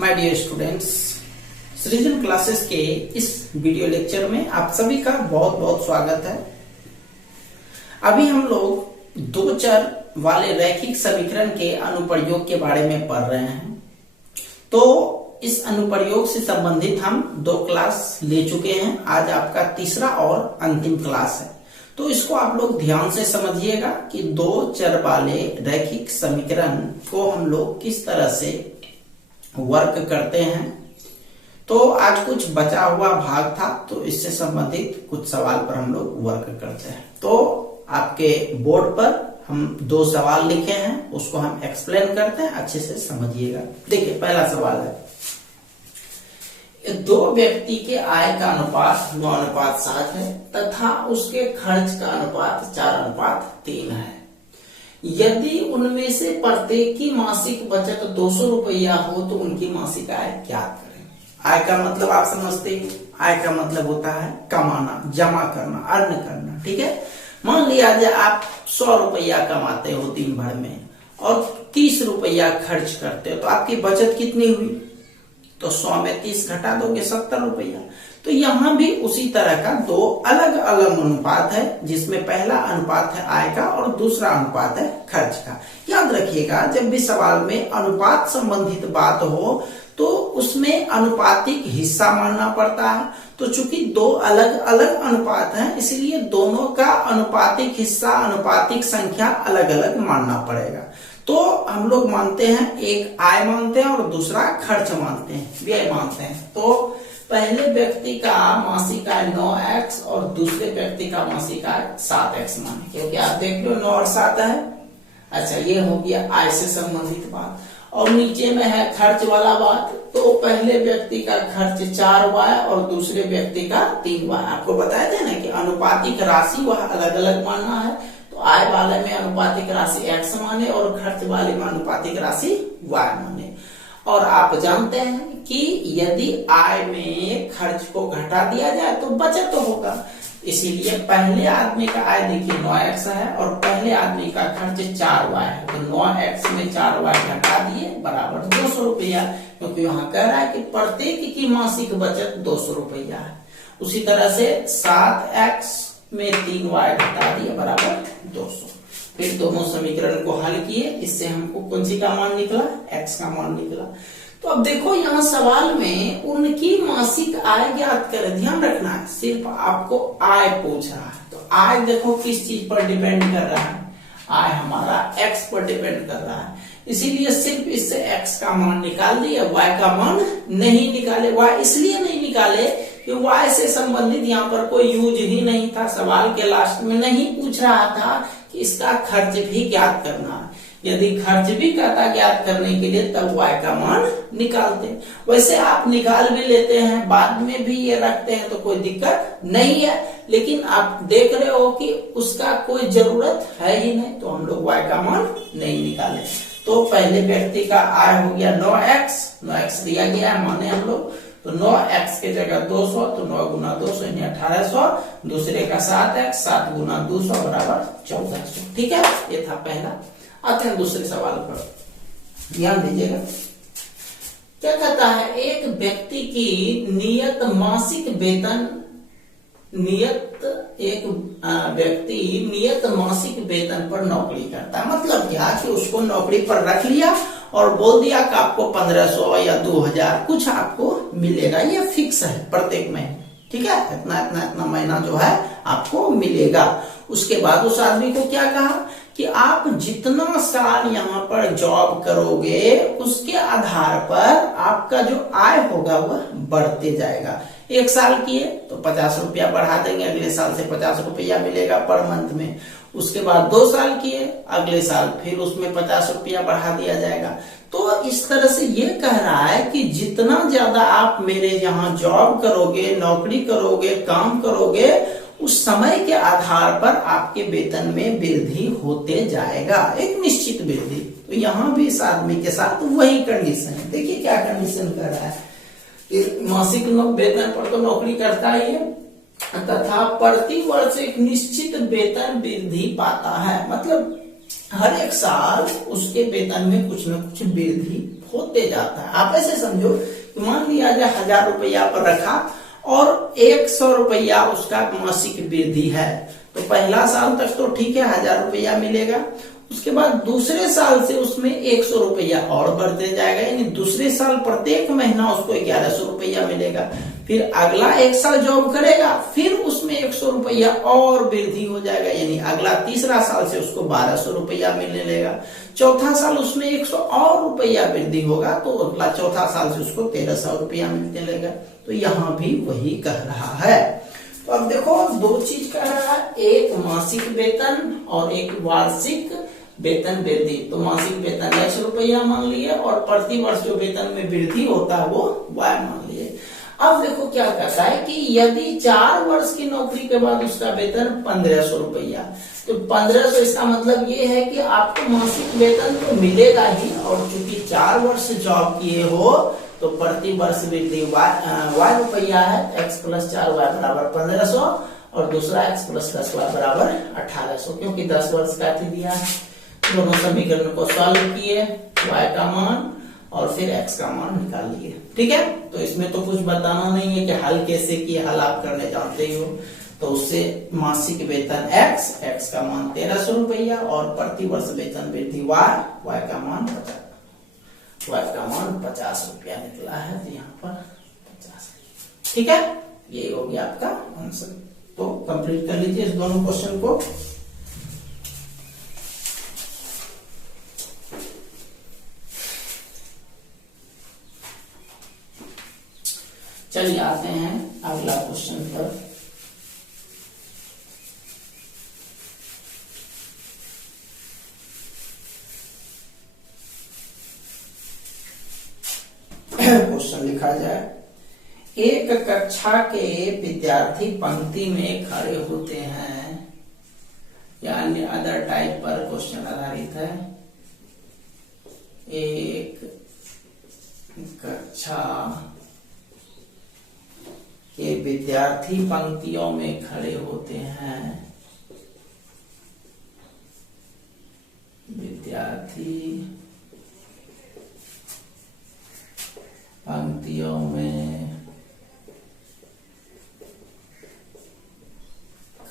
My dear students, सृजन classes के इस वीडियो लेक्चर में आप सभी का बहुत बहुत स्वागत है। अभी हम लोग दो चर वाले रैखिक समीकरण के अनुप्रयोग के बारे में पढ़ रहे हैं। तो इस अनुप्रयोग से संबंधित हम दो क्लास ले चुके हैं। आज आपका तीसरा और अंतिम क्लास है। तो इसको आप लोग ध्यान से समझिएगा कि दो चर वाले रैखिक समीकरण को हम लोग किस तरह से वर्क करते हैं। तो आज कुछ बचा हुआ भाग था, तो इससे संबंधित कुछ सवाल पर हम लोग वर्क करते हैं। तो आपके बोर्ड पर हम दो सवाल लिखे हैं, उसको हम एक्सप्लेन करते हैं, अच्छे से समझिएगा। देखिए, पहला सवाल है, दो व्यक्ति के आय का अनुपात 9:7 है तथा उसके खर्च का अनुपात 4:3 है। यदि उनमें से प्रत्येक की मासिक बचत 200 रुपया हो तो उनकी मासिक आय क्या करें। आय का मतलब आप समझते हो, आय का मतलब होता है कमाना, जमा करना, अर्न करना। ठीक है, मान लिया जाए आप 100 रुपया कमाते हो दिन भर में और 30 रुपया खर्च करते हो, तो आपकी बचत कितनी हुई? तो 100 में 30 घटा दोगे 70 रुपया। तो यहां भी उसी तरह का दो अलग अलग अनुपात है, जिसमें पहला अनुपात है आय का और दूसरा अनुपात है खर्च का। याद रखिएगा, जब भी सवाल में अनुपात संबंधित बात हो तो उसमें अनुपातिक हिस्सा मानना पड़ता है। तो चूंकि दो अलग अलग अनुपात हैं, इसलिए दोनों का अनुपातिक हिस्सा, अनुपातिक संख्या अलग अलग मानना पड़ेगा। तो हम लोग मानते हैं, एक आय मानते हैं और दूसरा खर्च मानते हैं, व्यय मानते हैं। तो पहले व्यक्ति का मासिक आय 9x और दूसरे व्यक्ति का मासिक आय 7x माने, क्योंकि आप देख लो 9 और 7 है। अच्छा, ये हो गया आय से संबंधित बात। और नीचे में है खर्च वाला बात। तो पहले व्यक्ति का खर्च 4y और दूसरे व्यक्ति का 3y। आपको बताया था ना कि अनुपातिक राशि वह अलग अलग मानना है। तो आय वाले में अनुपातिक राशि x माने और खर्च वाले में अनुपातिक राशि y माने। और आप जानते हैं कि यदि आय में खर्च को घटा दिया जाए तो बचत होगा। इसीलिए पहले आदमी का आय देखिए 9x है और पहले आदमी का खर्च 4y है। तो 9x में 4y घटा दिए बराबर 200 रुपया, क्योंकि यहाँ कह रहा है कि प्रत्येक की मासिक बचत 200 रुपया है। उसी तरह से 7x में 3y घटा दिए बराबर 200। फिर दोनों समीकरण को हल किए, इससे हमको कौन सी का मान निकला? x का मान निकला। तो अब देखो, यहाँ सवाल में उनकी मासिक आय ज्ञात करें। ध्यान रखना है, सिर्फ आपको आय पूछ रहा है। तो आय देखो किस चीज पर डिपेंड कर रहा है? आय हमारा x पर डिपेंड कर रहा है। इसीलिए सिर्फ इससे x का मान निकाल दिया, y का मान नहीं निकाले। y इसलिए नहीं निकाले कि y से संबंधित यहाँ पर कोई यूज ही नहीं था। सवाल के लास्ट में नहीं पूछ रहा था कि इसका खर्च भी ज्ञात करना है। यदि खर्च भी कहता ज्ञात करने के लिए, तब y का मान निकालते। वैसे आप निकाल भी लेते हैं, बाद में भी ये रखते हैं, तो कोई दिक्कत नहीं है। लेकिन आप देख रहे हो कि उसका कोई जरूरत है ही नहीं, तो हम लोग y का मान नहीं निकाले। तो पहले व्यक्ति का आय हो गया 9x दिया गया है माने हम लोग। तो 9x के जगह 200, तो 9 गुना 200 यानी 1800। दूसरे का 7x, 7 गुना 200 बराबर 1400। ठीक है, ये था पहला। आते हैं दूसरे सवाल पर, ध्यान दीजिएगा। क्या कहता है, एक व्यक्ति की नियत मासिक वेतन, एक व्यक्ति नियत मासिक वेतन पर नौकरी करता है। मतलब क्या कि उसको नौकरी पर रख लिया और बोल दिया कि आपको 1500 या 2000 कुछ आपको मिलेगा। ये फिक्स है प्रत्येक महीने। ठीक है, इतना महीना जो है आपको मिलेगा। उसके बाद उस आदमी को क्या कहा कि आप जितना साल यहाँ पर जॉब करोगे, उसके आधार पर आपका जो आय होगा वह बढ़ते जाएगा। 1 साल किए तो 50 रुपया बढ़ा देंगे, अगले साल से 50 रुपया मिलेगा पर मंथ में। उसके बाद 2 साल किए, अगले साल फिर उसमें 50 रुपया बढ़ा दिया जाएगा। तो इस तरह से ये कह रहा है कि जितना ज्यादा आप मेरे यहाँ जॉब करोगे, नौकरी करोगे, काम करोगे, उस समय के आधार पर आपके वेतन में वृद्धि होते जाएगा, एक निश्चित वृद्धि। तो यहाँ भी इस आदमी के साथ वही कंडीशन है। देखिए क्या कंडीशन कर रहा है, मासिक वेतन पर तो नौकरी करता ही है तथा प्रति वर्ष एक निश्चित वेतन वृद्धि पाता है। मतलब हर एक साल उसके वेतन में कुछ न कुछ वृद्धि होते जाता है। आप ऐसे समझो कि मान लिया जाए 1000 रुपया पर रखा और 100 रुपया उसका मासिक वृद्धि है, तो पहला साल तक तो ठीक है 1000 रुपया मिलेगा। उसके बाद दूसरे साल से उसमें 100 रुपया और बढ़ते जाएगा, यानी दूसरे साल प्रत्येक महीना उसको 1100 रुपया मिलेगा। फिर अगला एक साल जॉब करेगा, फिर उसमें 100 रुपया और वृद्धि हो जाएगा, यानी अगला तीसरा साल से उसको 1200 रुपया मिलने लगेगा। चौथा साल उसमें 100 और रुपया वृद्धि होगा, तो अगला चौथा साल से उसको 1300 रुपया मिलने लगेगा। तो यहाँ भी वही कह रहा है। तो अब देखो दो चीज कह रहा है, एक मासिक वेतन और एक वार्षिक वेतन वृद्धि। तो मासिक वेतन 100 रुपया मान लिए और प्रति वर्ष जो वेतन में वृद्धि होता है वो Y मान लिए। अब देखो क्या कहता है कि यदि 4 वर्ष की नौकरी के बाद उसका वेतन 1500 रुपया, तो 1500 इसका मतलब ये है कि आपको मासिक वेतन तो मिलेगा ही, और चूंकि 4 वर्ष जॉब किए हो तो प्रति वर्ष वृद्धि Y रुपया है, x + 4y बराबर 1500 और दूसरा x + 10y बराबर 1800, क्योंकि 10 वर्ष का दिया। दोनों समीकरण को सॉल्व किए, y का मान और फिर x का मान निकाल लिए। ठीक है, तो इसमें तो कुछ बताना नहीं है कि हल कैसे किए, हल आप करने जानते ही हो। तो उससे मासिक वेतन x का मान 1300 रुपया और प्रति वर्ष वेतन वृद्धि y का मान 50 रुपया निकला है, तो यहाँ पर 50। ठीक है, ये हो गया आपका आंसर। तो कंप्लीट कर लीजिए इस दोनों क्वेश्चन को। चलिए आते हैं अगला क्वेश्चन पर। क्वेश्चन लिखा जाए, एक कक्षा के विद्यार्थी पंक्ति में खड़े होते हैं, यानी अदर टाइप पर क्वेश्चन आधारित है। एक कक्षा के विद्यार्थी पंक्तियों में खड़े होते हैं, विद्यार्थी पंक्तियों में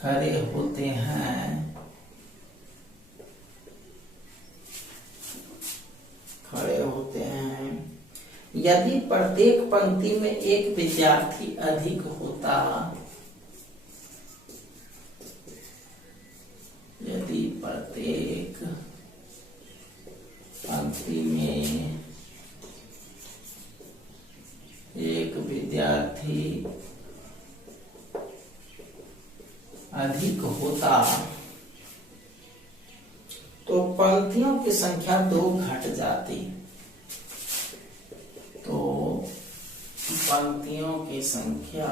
खड़े होते हैं, खड़े होते हैं। यदि प्रत्येक पंक्ति में एक विद्यार्थी अधिक होता, यदि प्रत्येक पंक्ति में एक विद्यार्थी अधिक होता तो पंक्तियों की संख्या 2 घट जाती। तो पंक्तियों की संख्या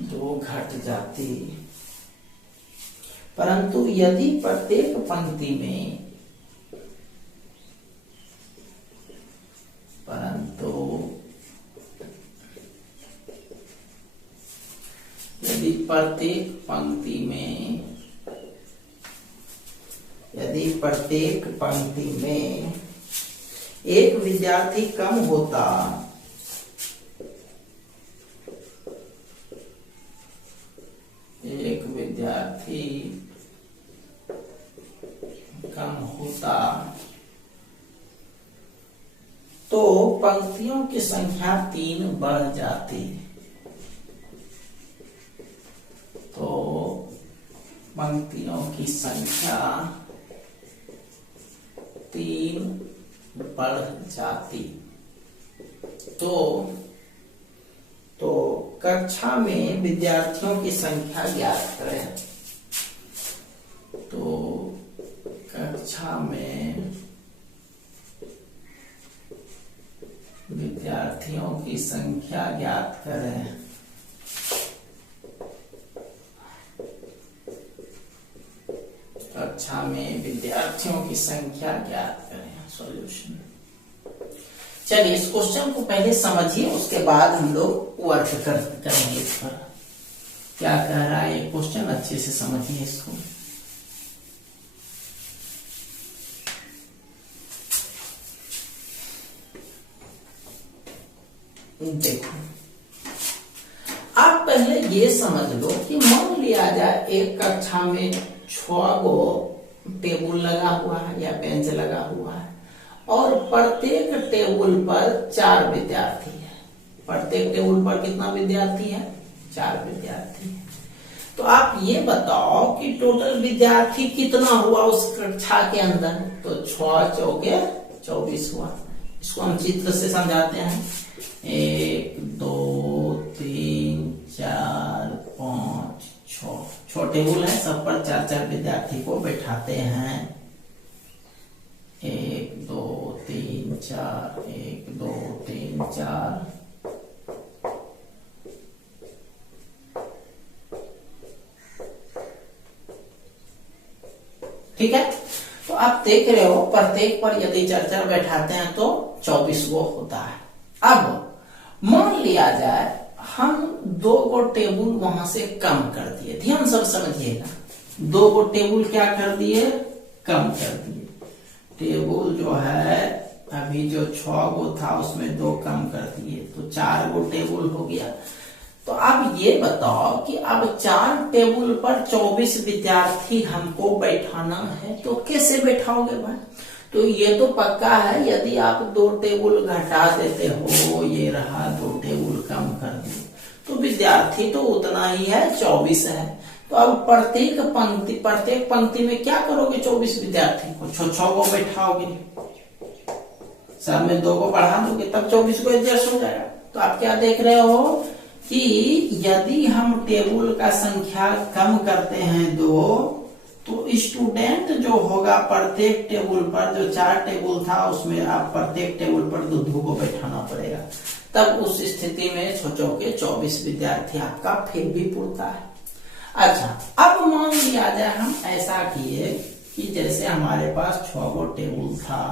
दो घट जाती, परंतु यदि प्रत्येक पंक्ति में प्रत्येक पंक्ति में एक विद्यार्थी कम होता, एक विद्यार्थी कम होता तो पंक्तियों की संख्या 3 बढ़ जाती। तो पंक्तियों की संख्या 3 बढ़ जाती। तो कक्षा में विद्यार्थियों की संख्या ज्ञात करें। तो कक्षा में विद्यार्थियों की संख्या ज्ञात करें। कक्षा में विद्यार्थियों की संख्या ज्ञात करें। सॉल्यूशन। चलिए इस क्वेश्चन को पहले समझिए, उसके बाद हम लोग वर्क करेंगे इस पर। क्या कह रहा है ये क्वेश्चन, अच्छे से समझिए इसको। देखो आप पहले ये समझ लो कि मान लिया जाए एक कक्षा में 6 गो टेबल लगा हुआ है या बेंच लगा हुआ है और प्रत्येक टेबल पर 4 विद्यार्थी है। प्रत्येक टेबल पर कितना विद्यार्थी है? 4 विद्यार्थी है। तो आप ये बताओ कि टोटल विद्यार्थी कितना हुआ उस कक्षा के अंदर? तो 6 चौके 24 हुआ। इसको हम चित्र से समझाते हैं। 1 2 3 4 5 6 टेबल है, सब पर 4 विद्यार्थी को बैठाते हैं। 1 2 3 4 1 2 3 4। ठीक है, तो आप देख रहे हो प्रत्येक पर यदि 4 बैठाते हैं तो 24 गो होता है। अब मान लिया जाए हम 2 गो टेबल वहां से कम कर दिए। ध्यान सब समझिएगा, 2 गो टेबल क्या कर दिए? कम कर दिए। टेबल जो है अभी जो 6 गो था उसमें 2 कम कर दिए तो 4 गो टेबल हो गया। तो आप ये बताओ कि अब 4 टेबल पर 24 विद्यार्थी हमको बैठाना है, तो कैसे बैठाओगे भाई? तो ये तो पक्का है, यदि आप 2 टेबल घटा देते हो, ये रहा 2 टेबल कम कर दिए, तो विद्यार्थी तो उतना ही है, 24 है। तो अब प्रत्येक पंक्ति में क्या करोगे? 24 विद्यार्थी को 6 गो बैठाओगे, सब में 2 गो बढ़ा दोगे, तब 24 को एडजस्ट हो जाएगा। तो आप क्या देख रहे हो कि यदि हम टेबल का संख्या कम करते हैं 2, तो स्टूडेंट जो होगा प्रत्येक टेबल पर, जो 4 टेबल था उसमें आप प्रत्येक टेबल पर 2 को बैठाना पड़ेगा। तब उस स्थिति में 6 चौके 24 विद्यार्थी आपका फिर भी पूरता है। अच्छा, अब मान लिया जाए हम ऐसा किए कि जैसे हमारे पास 6 गो टेबल था,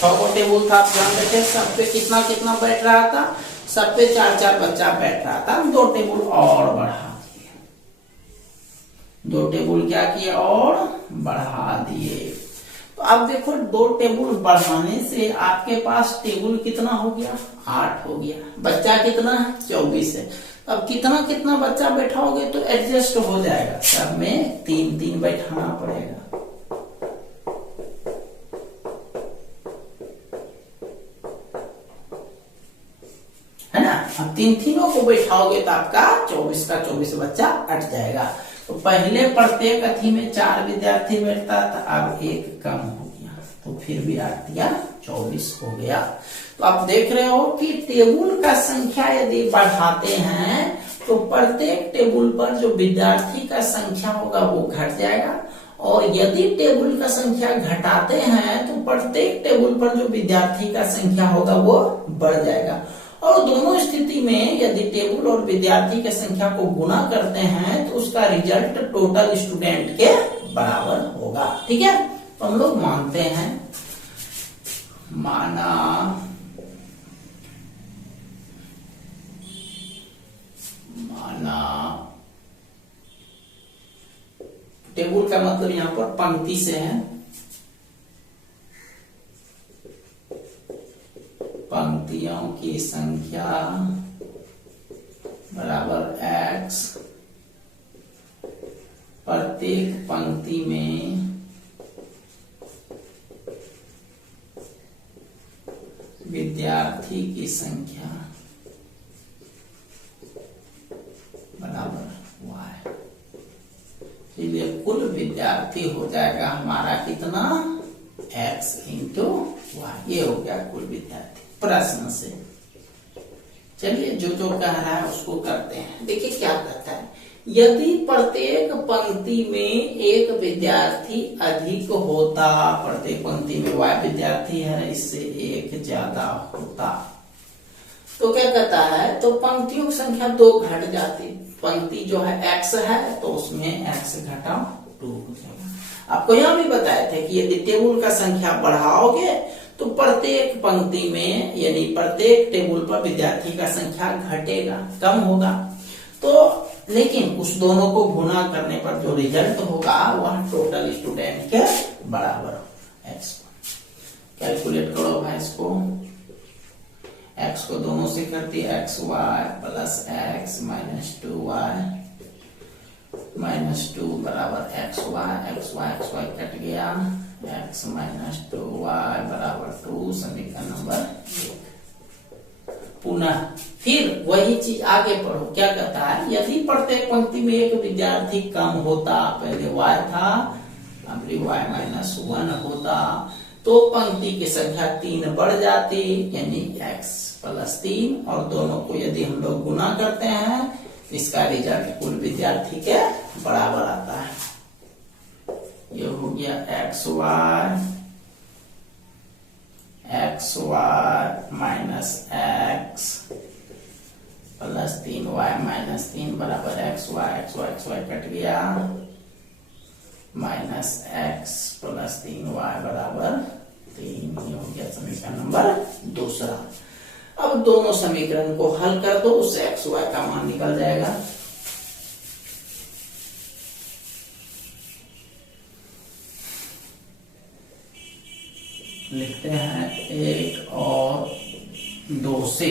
6 गो टेबल था, आप ध्यान रखें सब पे कितना कितना बैठ रहा था? सब पे 4 बच्चा बैठ रहा था। हम 2 टेबल और बढ़ा दिए, 2 टेबल क्या किए? और बढ़ा दिए। तो अब देखो 2 टेबल बढ़ाने से आपके पास टेबल कितना हो गया? 8 हो गया। बच्चा कितना है? 24 है। अब कितना कितना बच्चा बैठाओगे तो एडजस्ट हो जाएगा, सब में 3 बैठाना पड़ेगा। है ना? अब 3 को बैठाओगे तो आपका 24 का 24 बच्चा अट जाएगा। तो पहले प्रत्येक अथी में 4 विद्यार्थी बैठता था, अब 1 कम हो गया, तो फिर भी 8 या 24 हो गया। तो आप देख रहे हो कि टेबल का संख्या यदि बढ़ाते हैं तो प्रत्येक टेबल पर जो विद्यार्थी का संख्या होगा वो घट जाएगा, और यदि टेबल का संख्या घटाते हैं तो प्रत्येक टेबल पर जो विद्यार्थी का संख्या होगा वो बढ़ जाएगा। और दोनों स्थिति में यदि टेबल और विद्यार्थी की संख्या को गुना करते हैं तो उसका रिजल्ट टोटल स्टूडेंट के बराबर होगा। ठीक है, तो हम लोग मानते हैं, माना टेबल का मतलब यहाँ पर पंक्ति से है, पंक्तियों की संख्या बराबर x, प्रत्येक पंक्ति में विद्यार्थी की संख्या बराबर y। इसलिए कुल विद्यार्थी हो जाएगा हमारा कितना? x into y। ये हो गया कुल विद्यार्थी प्रश्न से। चलिए जो जो कह रहा है उसको करते हैं। देखिए क्या कहता है, यदि प्रत्येक पंक्ति में एक विद्यार्थी अधिक होता, प्रत्येक पंक्ति में y विद्यार्थी है, इससे 1 ज्यादा होता, तो क्या कहता है? तो पंक्तियों की संख्या 2 घट जाती। पंक्ति जो है x है तो उसमें x घटा 2 हो जाएगा। आपको यहाँ भी बताए थे कि यदि टेबल का संख्या बढ़ाओगे तो प्रत्येक पंक्ति में यानी प्रत्येक टेबल पर विद्यार्थी का संख्या घटेगा, कम होगा। तो लेकिन उस दोनों को गुणा करने पर जो रिजल्ट होगा वह टोटल स्टूडेंट के बराबर x। कैलकुलेट करो भाई इसको, x को दोनों से करती है xy plus x minus 2y minus 2 बराबर xy कट गया, x माइनस 2y बराबर 2, समीकरण नंबर 1। पुनः फिर वही चीज आगे पढ़ो, क्या कहता है, यदि प्रत्येक पंक्ति में एक विद्यार्थी कम होता, पहले y था अब y माइनस 1 होता, तो पंक्ति की संख्या 3 बढ़ जाती, यानी x प्लस 3, और दोनों को यदि हम लोग गुना करते हैं इसका रिजल्ट कुल विद्यार्थी के बराबर आता है। ये हो गया xy minus x plus 3y minus 3 बराबर xy कट गया, माइनस x प्लस 3y बराबर 3। ये हो गया समीकरण नंबर 2। अब दोनों समीकरण को हल कर दो, उससे xy का मान निकल जाएगा। लिखते हैं 1 और 2 से।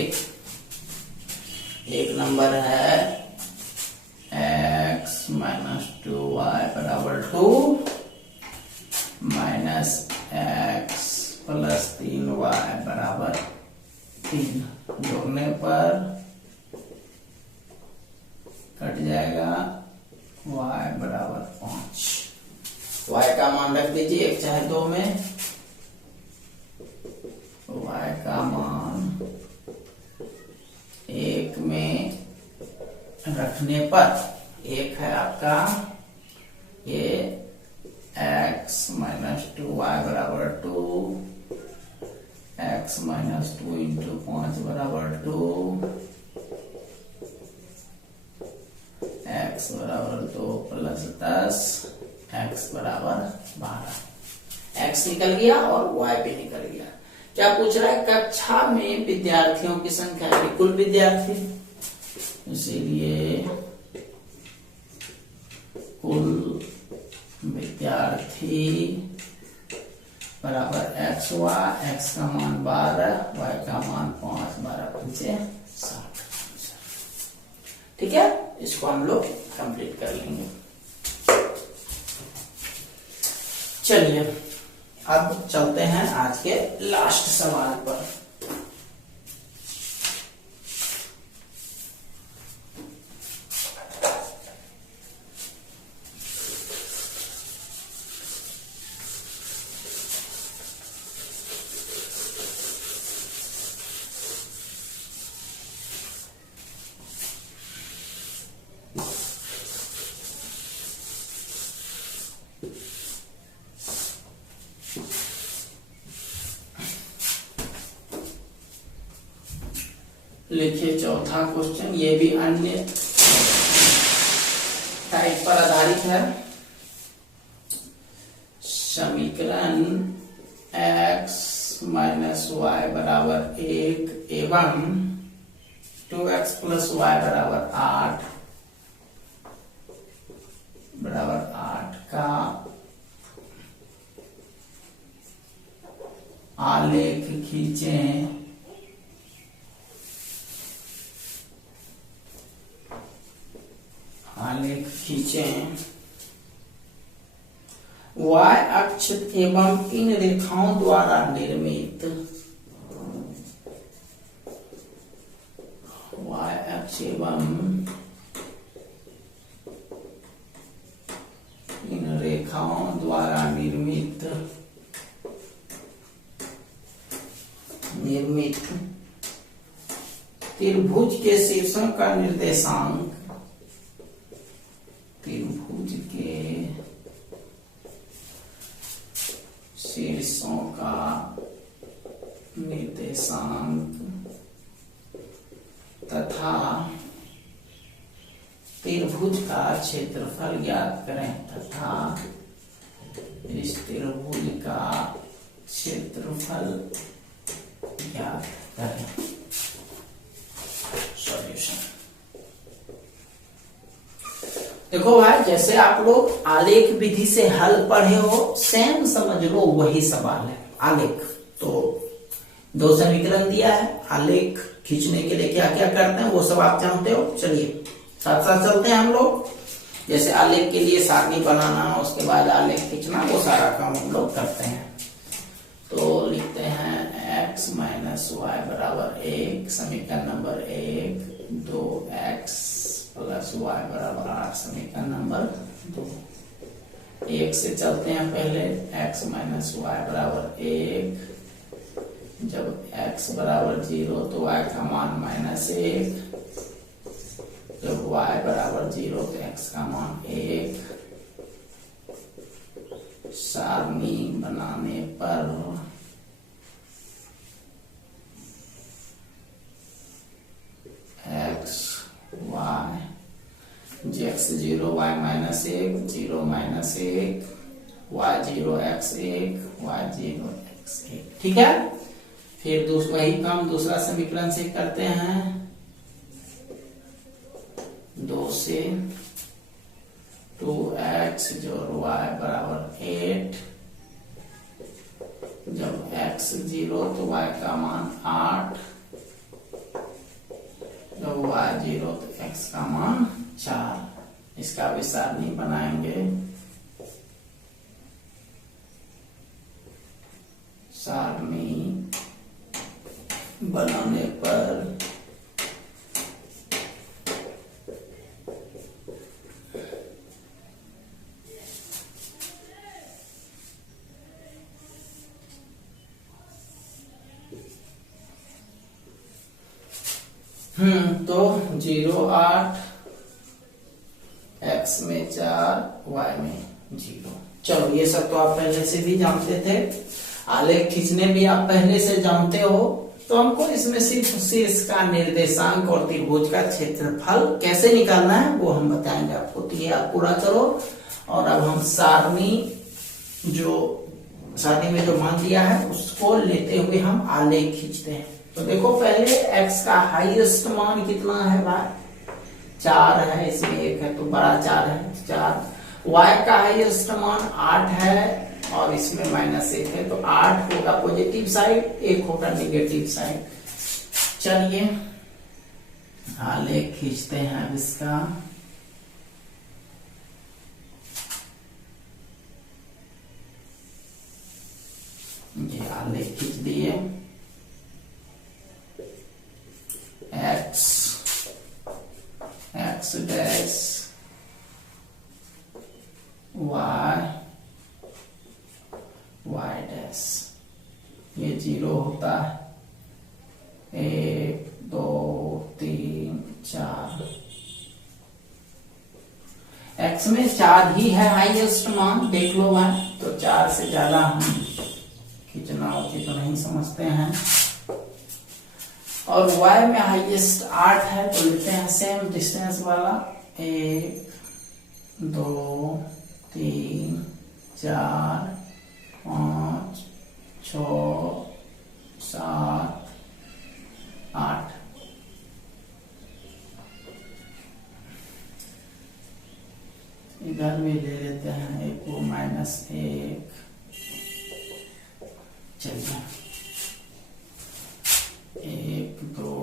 एक नंबर है x माइनस 2y बराबर 2 माइनस x प्लस 3y बराबर 3, जोड़ने पर कट जाएगा y बराबर 5। y का मान रख दीजिए एक चाहे 2 में, y का मान 1 में रखने पर 1 है आपका ये x माइनस 2y बराबर 2, x माइनस 2 इंटू 5 बराबर 2, x बराबर 2 प्लस 10, x बराबर 12। x निकल गया और y भी निकल गया। क्या पूछ रहा है, कक्षा में विद्यार्थियों की संख्या है कुल विद्यार्थी, इसीलिए कुल विद्यार्थी बराबर x का मान 12, y का मान 5, 12 पंचे 60। ठीक है, इसको हम लोग कंप्लीट कर लेंगे। चलिए अब चलते हैं आज के लास्ट सवाल पर। लिखिए चौथा क्वेश्चन, ये भी अन्य टाइप पर आधारित है। समीकरण x माइनस वाई बराबर 1 एवं 2x प्लस वाई बराबर 8 का आलेख खींचें। आलेख खींचें। y अक्ष एवं इन रेखाओं द्वारा निर्मित y अक्ष एवं इन रेखाओं द्वारा निर्मित त्रिभुज के शीर्षों का निर्देशांक, त्रिभुज के शीर्षों का निर्देशांक तथा त्रिभुज का क्षेत्रफल ज्ञात करें, तथा इस त्रिभुज का क्षेत्रफल ज्ञात करें। सॉल्यूशन। देखो भाई, जैसे आप लोग आलेख विधि से हल पढ़े हो, सेम समझ लो वही सवाल है। आलेख तो दो समीकरण दिया है, आलेख खींचने के लिए क्या क्या करते हैं वो सब आप जानते हो। चलिए साथ साथ चलते हैं हम लोग। जैसे आलेख के लिए सारणी बनाना, उसके बाद आलेख खींचना, वो सारा काम हम लोग करते हैं। तो लिखते हैं x माइनस वाई बराबर 1, समीकरण नंबर 1, 2x प्लस वाई बराबर 8, समीकरण नंबर 2। 1 से चलते हैं पहले, x माइनस वाई बराबर 1, जब x बराबर 0 तो y का मान -1, जब y बराबर 0 तो x का मान 1। सारणी बनाने पर x y x 0 y -1 0 -1 y 0 x 1 y 0 x 1। ठीक है, फिर वही काम दूसरा समीकरण से करते हैं। 2 से 2x जोड़ y बराबर 8, जब x 0 तो y का मान 8, जब y 0 तो x का मान 4। इसका भी सारणी बनाएंगे। सारणी बनाने पर तो 0 8, x में 4, y में 0। चलो ये सब तो आप पहले से भी जानते थे, आलेख खींचने भी आप पहले से जानते हो। तो हमको इसमें सिर्फ शीर्ष का निर्देशांक और त्रिभुज का क्षेत्रफल कैसे निकालना है वो हम बताएंगे आपको। तो ये आप पूरा करो। और अब हम सारणी में जो मान दिया है उसको लेते हुए हम आलेख खींचते हैं। तो देखो पहले x का हाईएस्ट मान कितना है भाई? 4 है, इसमें 1 है तो बड़ा 4 है, 4। y का हाईएस्ट मान 8 है और इसमें -1 है, तो 8 होगा पॉजिटिव साइड, 1 होगा नेगेटिव साइड। चलिए आलेख खींचते हैं अब इसका। ये आलेख खींच दिए। x डैश y डैश, ये 0 होता है। 1 2 3 4, x में 4 ही है हाईएस्ट मान, देख लो भाई। तो 4 से ज्यादा हम खींचना उचित तो नहीं समझते हैं। और y में हाईएस्ट 8 है, तो लेते हैं सेम डिस्टेंस वाला। 1 2 3 4 5 6 7 8। इधर भी ले लेते हैं 1 को -1। चलिए 1 2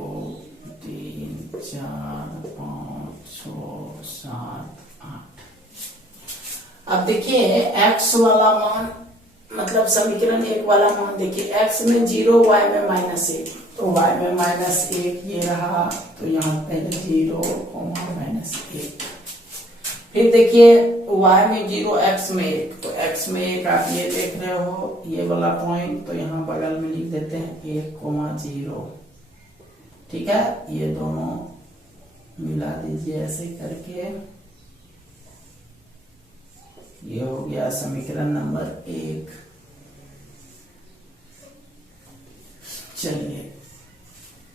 3 4 5 6 7 8। अब देखिए x वाला मान, मतलब समीकरण 1 वाला मान देखिए, x में 0 y में -1, तो y में -1 ये रहा, तो यहाँ पहले 0 -1। फिर देखिए y में 0 x में 1, तो x में 1 आप ये देख रहे हो ये वाला पॉइंट, तो यहाँ बगल में लिख देते हैं 1,0। ठीक है, ये दोनों मिला दीजिए ऐसे करके। ये हो गया समीकरण नंबर 1। चलिए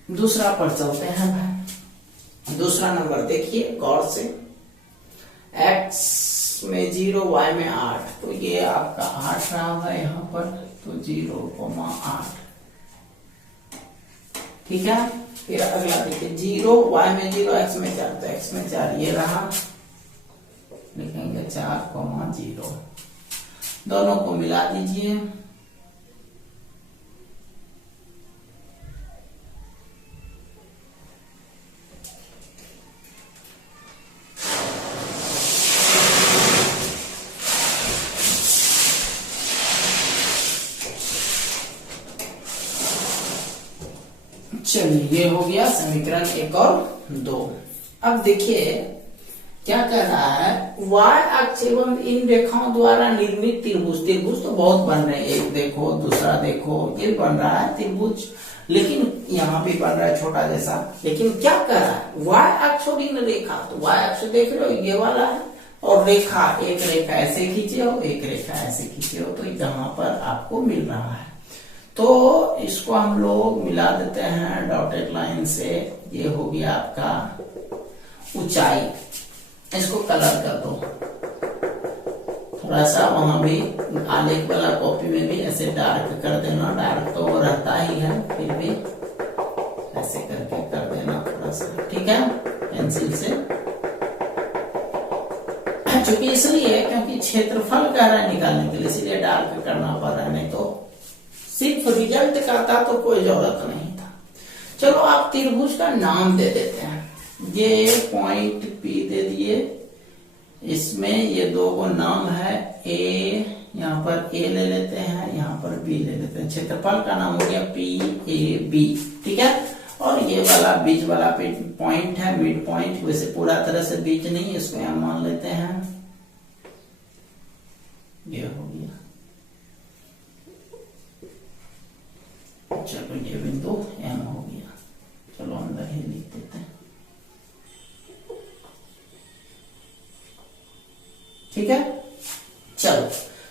दूसरा पर चलते हैं भाई। दूसरा नंबर देखिए गौर से। x में 0, y में 8, तो ये आपका 8 रहा होगा यहाँ पर, तो 0,8। ठीक है। फिर अगला देखिए 0, y में 0, x में 4, तो x में 4 ये रहा, लिखेंगे 4,0। दोनों को मिला दीजिए, चलिए ये हो गया समीकरण 1 और 2। अब देखिए क्या कह रहा है, y अक्ष एवं इन रेखाओं द्वारा निर्मित त्रिभुज। त्रिभुज तो बहुत बन रहे हैं, एक देखो, दूसरा देखो, ये बन रहा है त्रिभुज, लेकिन यहाँ भी बन रहा है छोटा जैसा। लेकिन क्या कर रहा है, y अक्ष और इन रेखा, तो y अक्ष देख रहे हो ये वाला है, और रेखा, एक रेखा ऐसे खींचे हो, एक रेखा ऐसे खींचे हो, तो यहाँ पर आपको मिल रहा है। तो इसको हम लोग मिला देते हैं डॉटेड लाइन से। ये हो गया आपका ऊंचाई। इसको कलर कर दो थोड़ा सा, वहां भी आलेख वाला कॉपी में भी ऐसे डार्क कर देना। डार्क तो वो रहता ही है, फिर भी ऐसे करके कर देना थोड़ा सा, ठीक है, पेंसिल से। चूंकि इसलिए क्योंकि क्षेत्रफल कह रहा है निकालने के लिए, इसलिए डार्क करना पड़ रहा है, नहीं तो सिर्फ रिजल्ट का था तो कोई जरूरत नहीं था। चलो आप त्रिभुज का नाम दे देते हैं। ये पॉइंट P दे दिए, इसमें ये दो को नाम है A, यहाँ पर A ले लेते हैं, यहाँ पर B ले लेते हैं। क्षेत्रफल का नाम हो गया PAB, ठीक है। और ये वाला बीच वाला पॉइंट है, मिड पॉइंट, वैसे पूरा तरह से बीच नहीं, इसको यहाँ मान लेते हैं, ये हो गया। चलो ये बिंदु M हो गया। चलो अंदर ही लिख देते हैं, ठीक है। चलो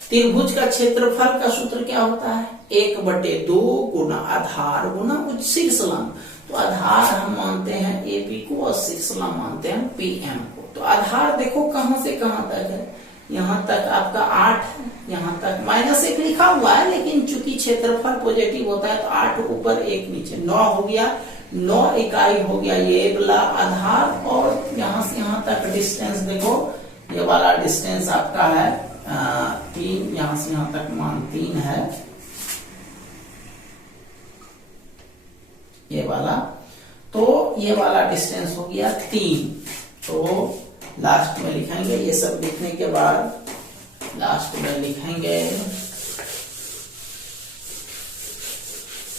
त्रिभुज का क्षेत्रफल का सूत्र क्या होता है, 1/2 गुना आधार गुना उच्च शीर्ष लंब। तो आधार हम मानते हैं AB को और शीर्ष लंब मानते हैं PM को। तो आधार देखो कहां से कहां तक है, यहाँ तक आपका 8 है, यहाँ तक -1 लिखा हुआ है, लेकिन चूंकि क्षेत्रफल पॉजिटिव होता है तो 8 ऊपर 1 नीचे, 9 हो गया। 9 इकाई हो गया ये वाला आधार। और यहाँ से यहाँ तक डिस्टेंस देखो, ये वाला डिस्टेंस आपका है 3, यहाँ से यहाँ तक मान 3 है, ये वाला। तो ये वाला डिस्टेंस हो गया 3। तो लास्ट में लिखेंगे, ये सब लिखने के बाद लास्ट में लिखेंगे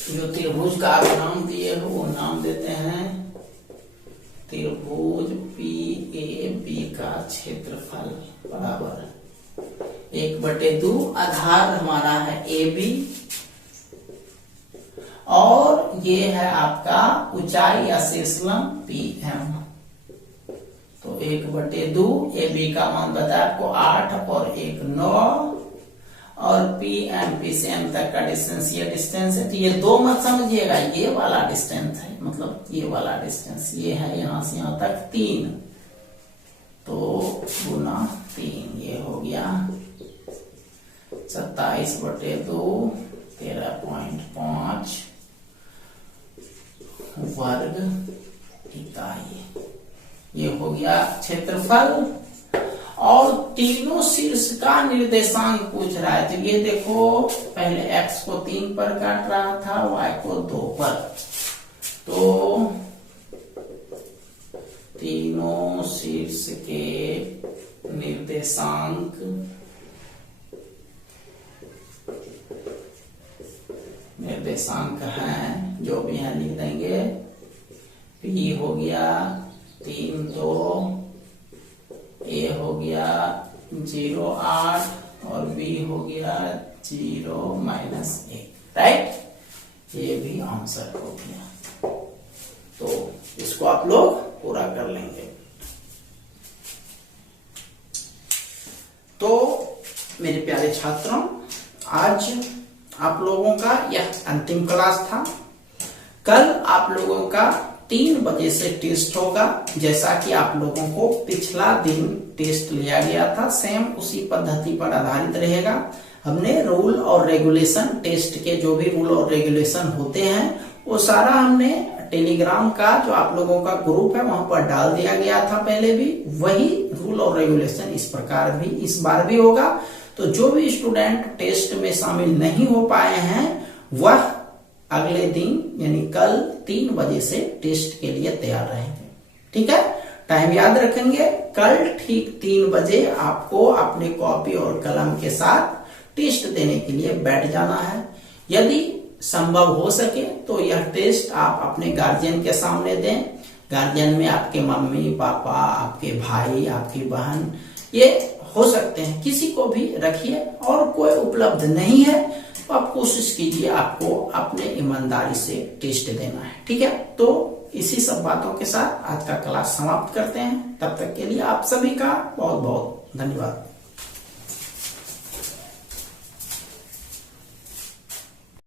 जो त्रिभुज का आप नाम दिए हो वो नाम देते हैं त्रिभुज PAB का क्षेत्रफल बराबर 1/2, आधार हमारा है AB, और ये है आपका ऊंचाई या शीर्षलंब PM। तो 1/2, AB का मान बताया आपको 8 और 1 9, और P से M तक का डिस्टेंस ये डिस्टेंस है। तो ये 2 मत समझिएगा, ये वाला डिस्टेंस है, मतलब ये वाला डिस्टेंस ये है, यहां से यहां तक 3, तो गुना 3, ये हो गया 27/2, 13.5 वर्ग इकाई। ये हो गया क्षेत्रफल। और तीनों शीर्ष का निर्देशांक पूछ रहा है। तो ये देखो, पहले x को 3 पर काट रहा था, y को 2 पर। तो तीनों शीर्ष के निर्देशांक हैं, जो भी है लिख देंगे। p हो गया 3 2, A हो गया 0.8 और B हो गया 0-1, राइट। ये भी आंसर हो गया। तो इसको आप लोग पूरा कर लेंगे। तो मेरे प्यारे छात्रों, आज आप लोगों का यह अंतिम क्लास था। कल आप लोगों का 3 बजे से टेस्ट होगा। जैसा कि आप लोगों को पिछला दिन टेस्ट लिया गया था, सेम उसी पद्धति पर आधारित रहेगा। हमने रूल और रेगुलेशन, टेस्ट के जो भी रूल और रेगुलेशन होते हैं वो सारा हमने टेलीग्राम का जो आप लोगों का ग्रुप है वहां पर डाल दिया गया था पहले भी। वही रूल और रेगुलेशन इस प्रकार भी इस बार भी होगा। तो जो भी स्टूडेंट टेस्ट में शामिल नहीं हो पाए हैं वह अगले दिन यानी कल 3 बजे से टेस्ट के लिए तैयार रहेंगे। ठीक है, टाइम याद रखेंगे, कल ठीक 3 बजे आपको अपने कॉपी और कलम के साथ टेस्ट देने के लिए बैठ जाना है। यदि संभव हो सके तो यह टेस्ट आप अपने गार्जियन के सामने दें। गार्जियन में आपके मम्मी पापा, आपके भाई, आपकी बहन, ये हो सकते हैं, किसी को भी रखिए। और कोई उपलब्ध नहीं है तो आप कोशिश कीजिए आपको अपने ईमानदारी से टेस्ट देना है। ठीक है, तो इसी सब बातों के साथ आज का क्लास समाप्त करते हैं। तब तक के लिए आप सभी का बहुत बहुत धन्यवाद।